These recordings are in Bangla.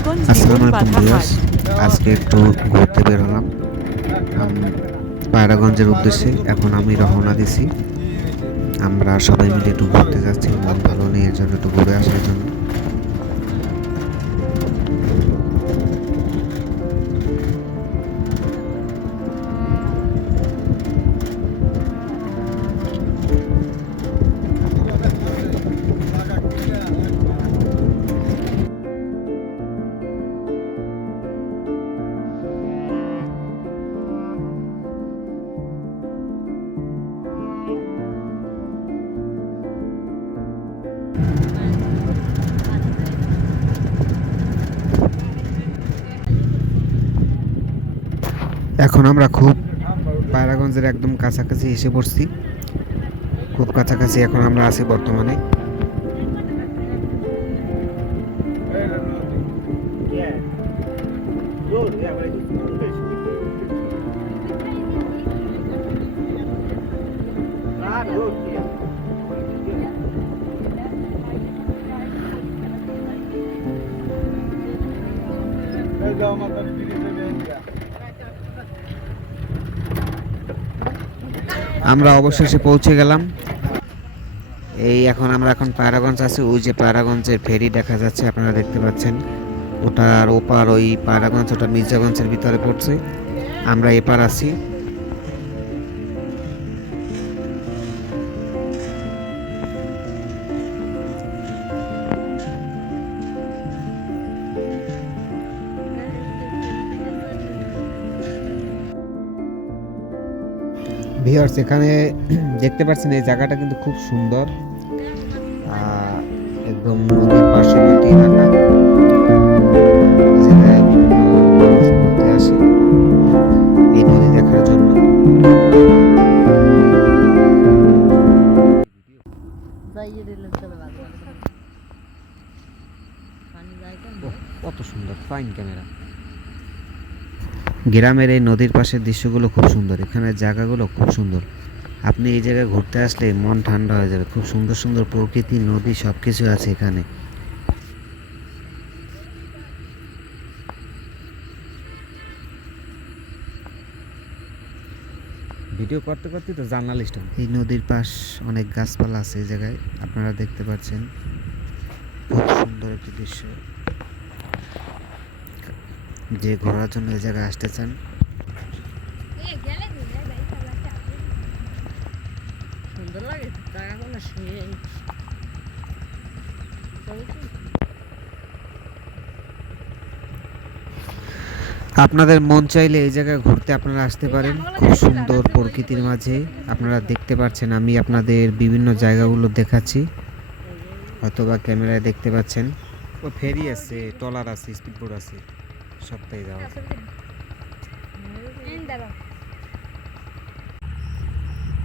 পায়রাগঞ্জ আসসালামু জীবন আলাইকুম বাঁধা হাট। ভিউয়ার্স, আজকে একটু ঘুরতে বের হলাম পায়রাগঞ্জের উদ্দেশ্যে। এখন আমি রওনা দিছি। আমরা সবাই মিলে একটু ঘুরতে যাচ্ছি, মন ভালো নেই এর জন্য একটু ঘুরে আসার জন্য। এখন আমরা খুব পায়রাগঞ্জের একদম কাছাকাছি এসে পড়ছি, খুব কাছাকাছি এখন আমরা আছি বর্তমানে। আমরা অবশেষে পৌঁছে গেলাম। এখন পায়রাগঞ্জ আছি। ওই যে পায়রাগঞ্জের ফেরি দেখা যাচ্ছে, আপনারা দেখতে পাচ্ছেন। ওটার ওপার ওই পায়রাগঞ্জ, ওটা মির্জাগঞ্জের ভিতরে পড়ছে। আমরা এপার আছি। ভিউয়ার্স, এখানে দেখতে পাচ্ছেন এই জায়গাটা কিন্তু খুব সুন্দর, একদম নদীর পার্শ্ববর্তী এলাকা। জায়গায় বিভিন্ন মানুষ ঘুরতে আসে এই নদী দেখার জন্য। কত সুন্দর ফাইন ক্যামেরা। গ্রামের এই নদীর পাশের দৃশ্যগুলো খুব সুন্দর, এখানে জায়গাগুলো খুব সুন্দর। আপনি এই জায়গায় ঘুরতে আসলে মন ঠান্ডা হয়ে যাবে। খুব সুন্দর সুন্দর প্রকৃতি, নদী সব কিছু আছে এখানে। ভিডিও করতে করতে তো জার্নালিস্ট। এই নদীর পাশ অনেক গাছপালা আছে এই জায়গায়, আপনারা দেখতে পাচ্ছেন। খুব সুন্দর একটি দৃশ্য। যে ঘোরার জন্য এই জায়গায় আসতে চান, আপনাদের মন চাইলে এই জায়গায় ঘুরতে আপনারা আসতে পারেন। খুব সুন্দর প্রকৃতির মাঝে। আপনারা দেখতে পাচ্ছেন, আমি আপনাদের বিভিন্ন জায়গাগুলো দেখাচ্ছি, হয়তোবা ক্যামেরায় দেখতে পাচ্ছেন। ও ফেরি আছে, ট্রলার আছে, স্পিডবোট আছে, সবটাই যাওয়া।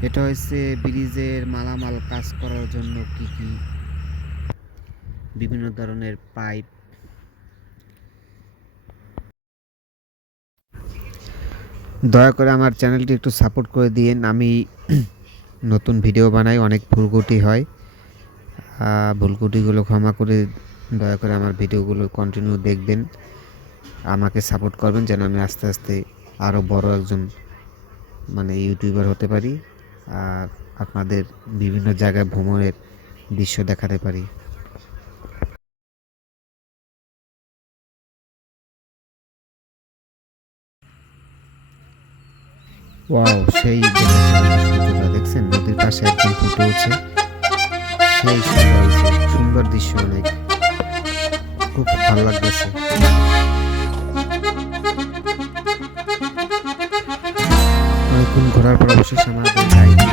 এটা হচ্ছে ব্রিজের মালামাল কাজ করার জন্য কি কি বিভিন্ন ধরনের পাইপ। দয়া করে আমার চ্যানেলটি একটু সাপোর্ট করে দিয়েন। আমি নতুন ভিডিও বানাই, অনেক ভুলকুটি হয়। ভুলকুটিগুলো ক্ষমা করে দয়া করে আমার ভিডিওগুলো কন্টিনিউ দেখবেন, আমাকে সাপোর্ট করবেন, যেন আমি আস্তে আস্তে আরও বড় একজন ইউটিউবার হতে পারি, আর আপনাদের বিভিন্ন জায়গায় ভ্রমণের দৃশ্য দেখাতে পারি। ওয়াও, সেই সূর্যটা দেখছেন নদীর পাশে একদম ফুটে উঠছে। সেই সুন্দর হয়েছে, সুন্দর দৃশ্য, অনেক খুব ভালো লাগতেছে। অনেকক্ষণ ঘোরার পর অবশেষে আমাদের